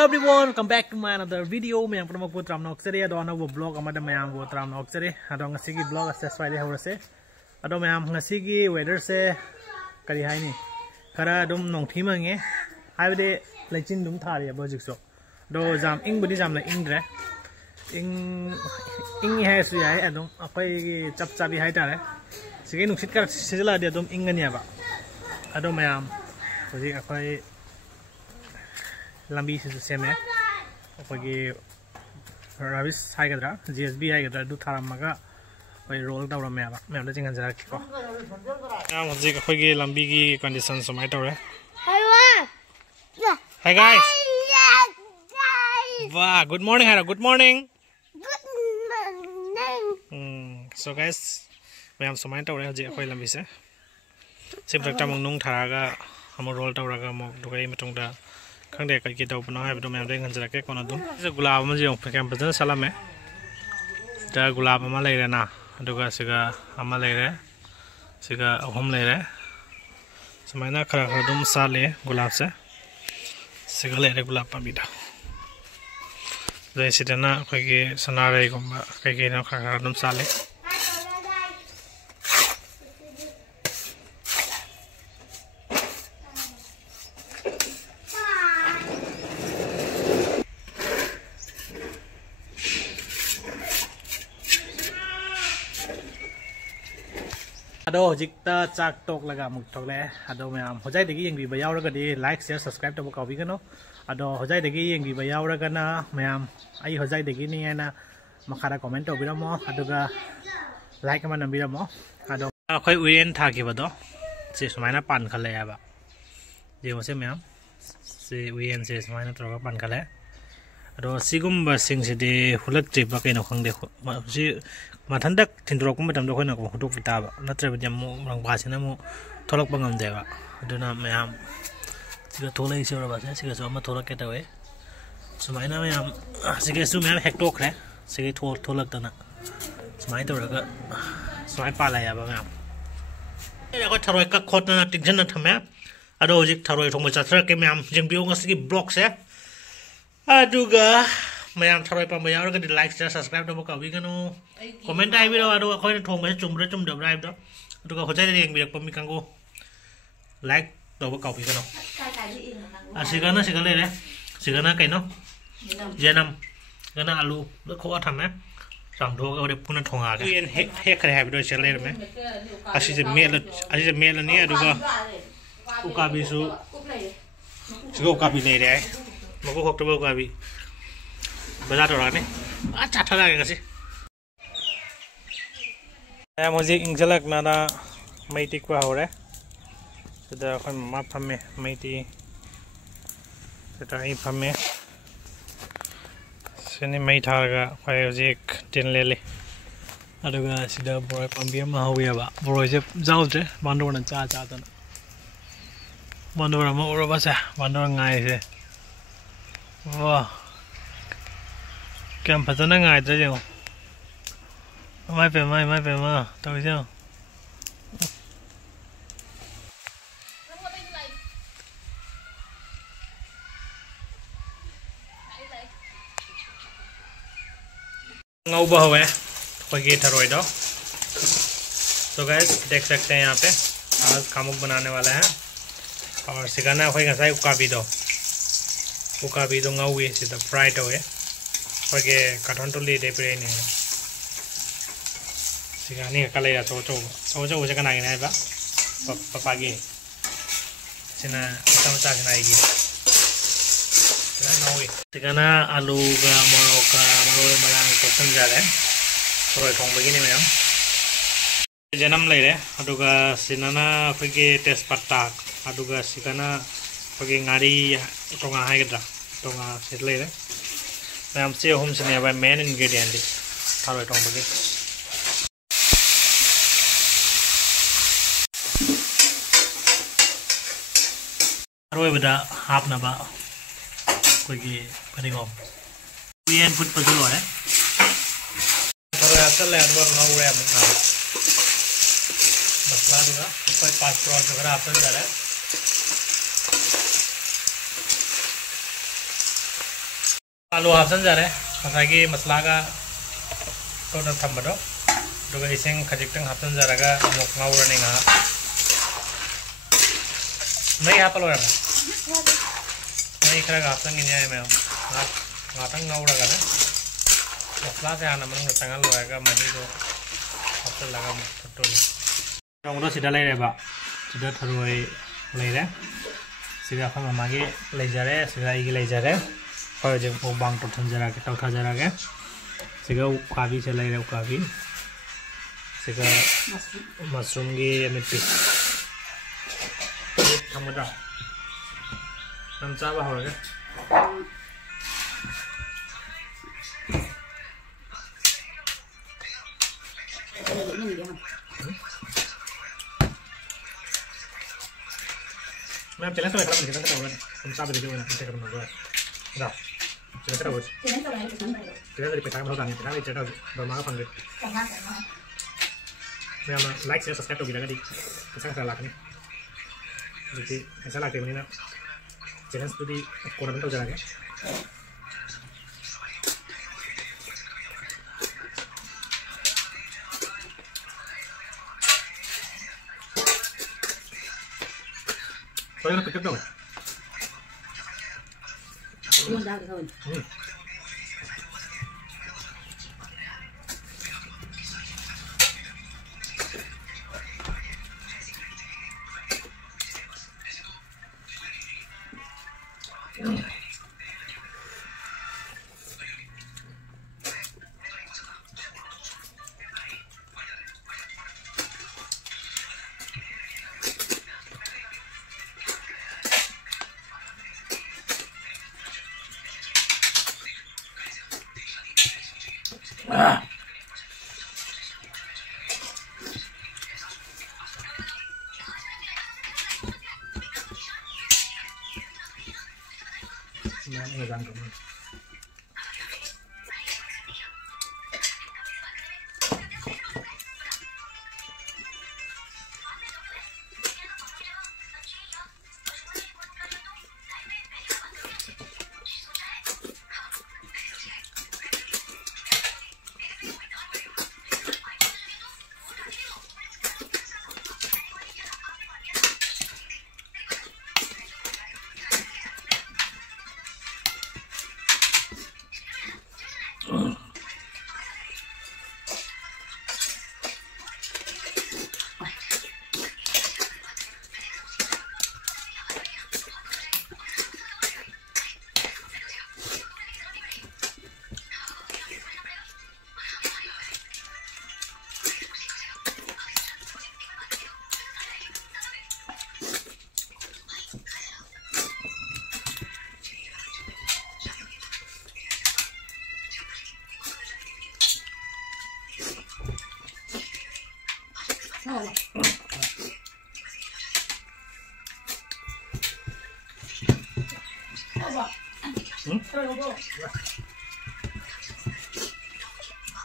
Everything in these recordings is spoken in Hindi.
Hello everyone, welcome back to my another video. Mayam pernah mau tram nokseri ada anak vlog amada mayam buat tram nokseri ada ngasih vlog asas file harusnya ada mayam ngasih weather se kali hari ini karena dom nong thima nge hai bade lecin dum thari ya bojik so do jam ing budi jam la ing dre ing hai su ya adom apai chap chabi hai tare sige nuksit kar sijala dia dom ing ngani ba ada mayam bojik apai lambi se seme apagi ravis hai gadra GSB hai gadra du tharam maga oi roll ta ram ya ba me da jingan jara ko ya mujhe apagi lambi ki condition somai tore hi guys wow good morning hara good morning so guys me am somai tore je apoi lambi se sim tak tamang nung tharaga amo roll ta raga mok dukai metong da khang de kai ki daw bana hai bdo me am de ngan jara ke kono dum je gulab ma je pekam bajan salam me da gulab ma lai re na aduga siga ama lai re siga ahom lai re samaina khara khara dum sale gulab se siga lai re gulab pa bi da jai sidana khoi ki sanare gomba kai ki na khara khara dum sale Ado jikta chak tok laga muk tok le ado mayam hojai degi yeng bi bayaw raga di like share subscribe to ka bi gano ado hojai degi yeng bi bayaw raga na mayam ai hojai degi ni na makhara comment to biramo aduga like ma nam biramo ado khoi uyen tha ki bado se sumaina pan khale ya ba je mo se mayam se uyen se sumaina to pan khale ado sigum ba sing se de hulak tri ba kai no khang de si mathandak tindrok kuma tam do khona ko huduk pita ba natra ba jam rang ba sina mo tholok bangam de ba aduna mayam siga tholai se ba se siga so ma tholak ke tawe sumaina mayam siga su mayam hektok re siga tholak tana sumai to raga sumai pa la ya ba mayam e ko tharoi ka khot na tension na thame ado jik tharoi thong ma chatra ke mayam jing bio nga sigi block se aduga mayam tharoi pa mayam raga di like share subscribe to ka wi gano comment ai video ado khoi na thong ma chum da drive do aduga hojai de eng bi pa mi kango like to ba ka wi gano sigana sigale re sigana kai no jenam gana alu lo kho tham me sam tho ga de puna thong a ga yen he khare ha video chale me asi je mel ni aduga ukabi su sigo ukabi le re mako hok to ba ukabi bazaar to ra ne acha thala ga si मुझे इंजलक नादा मैटी को हो रहा है तो अपन माप हमें मैटी तो ये हमें सनी मैट हारगा फाइव एक टेन ले ले अदुगा सिदा बोय पंबिया मा होया बा बोय जे जाउ जे बांदो न चा चा तन बांदो र म ओर बसा बांदो ngai से वाह केम फजना ngai जे जो mai về mà tôi chưa ngau bờ है कोई गेट हरवाई दो तो गाइस देख सकते हैं यहाँ पे आज खामुक बनाने वाला है और सिखाना है कैसा है उका भी दो ngau ये सीधा फ्राइड हो है कोई कटन तो ले दे पे नहींนี่ก็เลยโจจะกันไหนนะบ้าปะกี้ชนะจำจากไหนกี่แล้วน้อยสิกันนะอาลูกับมโรมาลังก็สัญญาเลยสวยของbegini memang janamเลยเลยaduga sinana pergi tes patak aduga sikana pergi ngari tonga hai kita tonga setleเลยmemang sih home sini apa main ingredient di kalau tong pergi Arway beda hap na ba koy gi paningom uyen put pasulo tharo asal le anwar ngau re na masla duga koy 5 crore jogara apna dala आलू हापसनजरे मसागी मसला का तो थम्बदो दुगा इसिंग खजिक्तंग हापसनजरगा अमुक ngawrani nga नहीं हापलोरा नहीं खरा हापसनगिनि ay ma'am ngatang ngawraga na मसला से आना मनंग तंगल लोएगा मनी दो हापसनलागा थटोल रंगदो सिदा लायरेबा सिदा थरुय लायरे सिदा खमा मागे लायजारे सिदा इगी लायजारे और जब वो बांग तो ठंजरा के तौथा जरा के सिगा उकाबी चला रहा उकाबी सिगा मशरूम की मिट्टी थमदा हम चाबा हो रहा मैं चला तो एकला बन के हम चाबा दे दो ना ते करना होगा दा cerita bos kita dari petang mau tanya kita cerita bermaga panggil memang like share subscribe tuh gila di kesana salah nih jadi salah kayak ini na channel studi kurang tahu jalannya soalnya kecil dong luôn ra được thôi. Ini rangkum.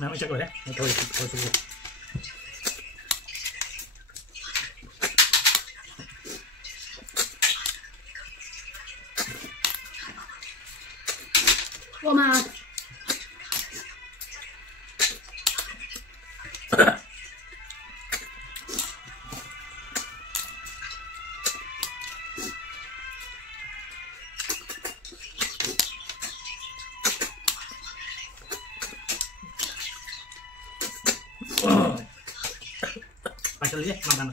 Nah, cek rồi đấy, thôi thôi. Ô mà Pasal dia makan.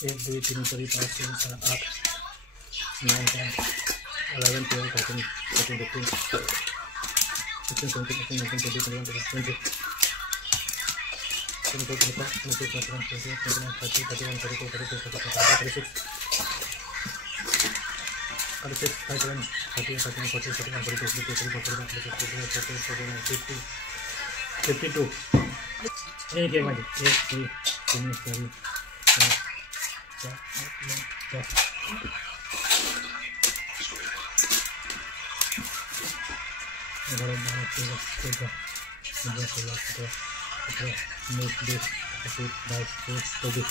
एक दो तीन चार पाँच छः सात आठ 9 10 11 12 13 14 15 16 17 18 19 20 21 22 23 24 25 26 27 28 29 30 31 32 33 36 37 38 39 40 41 42 43 44 45 46 47 52 ini dia lagi 1 2 3 4 5 6 7 8 9 10 11 12 13 14 15 16 17 18 19 20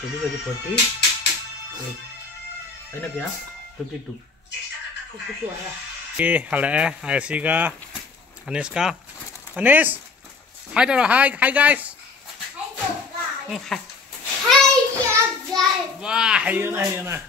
21 jadi 40 ini क्या 22 oke halo Aisy ka Anis ka Anis hai dulu hai guys Hey guys. wah ayo na